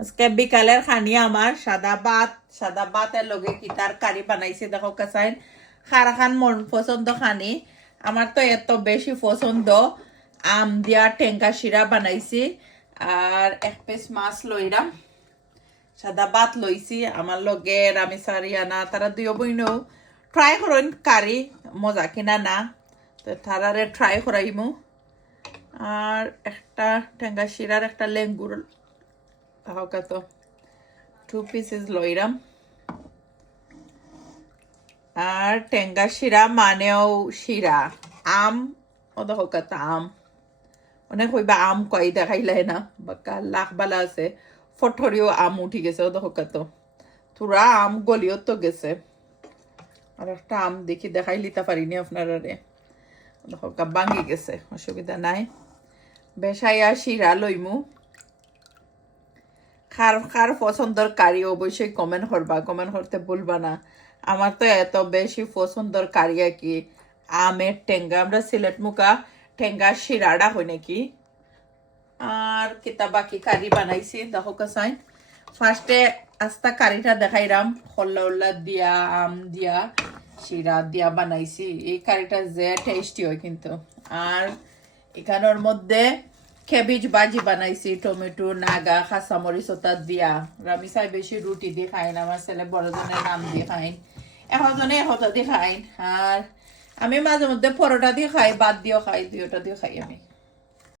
আজকে বিকালের খানি আমার সাদা ভাতের লগে কিতার কারি বানাইছি দেখো কাসাইন খারা খান মন পছন্দ খানি আমার তো এত বেশি পছন্দ আম দিয়া টেঙ্কা শিরা বানাইছি আর এক পিস মাছ লইরাম সাদা ভাত লইছি আমার লগে রামিসারি আনা তারা দুই বইনও ট্রাই করেন কারি মজা কিনা না তো তারারে ট্রাই করাইমু আর একটা টেঙ্কা শিরার একটা লেঙ্গুর তো 2 পিসেস লইরাম আর টেঙ্গা শিরা মানেও শিরা আম ও দেখো কত আম অনেক হইবা আম কই দেখাইলে না বাকা লাখ বালা আছে ফটরিও আম উঠি গেছে ও দেখো কত তুরা আম গলিও তো গেছে আর একটা আম দেখি দেখাই লিতে পারিনি আপনারা দেখো ভাঙি গেছে অসুবিধা নাই বেসাইয়া শিরা লইমু কার কার পছন্দর কারি অবশ্যই কমেন্ট করবা কমেন্ট করতে ভুলবা না আমার তো এত বেশি পছন্দর কারি কি আমের টেঙ্গা আমরা সিলেট মুখা টেঙ্গা শিরাড়া হয় নাকি আর কিতা বাকি কারি বানাইছি দেখো কাসাই ফার্স্টে আস্তা কারিটা দেখাইরাম হল্লা উল্লা দিয়া আম দিয়া শিরা দিয়া বানাইছি এই কারিটা যে টেস্টি হয় কিন্তু আর এখানের মধ্যে কেবিজ বাজি বানাইছি টমেটো নাগা কাঁচামরিচ ওটা দিয়া রামিসাই বেশি রুটি দিয়ে খাইন আমার ছেলে বড়জনের নাম দিয়ে খাইন একজনে একটা দিয়ে খাইন আর আমি মাঝে মধ্যে পরোটা দিয়ে খাই বাদ দিয়েও খাই দুইটা দিয়ে খাই আমি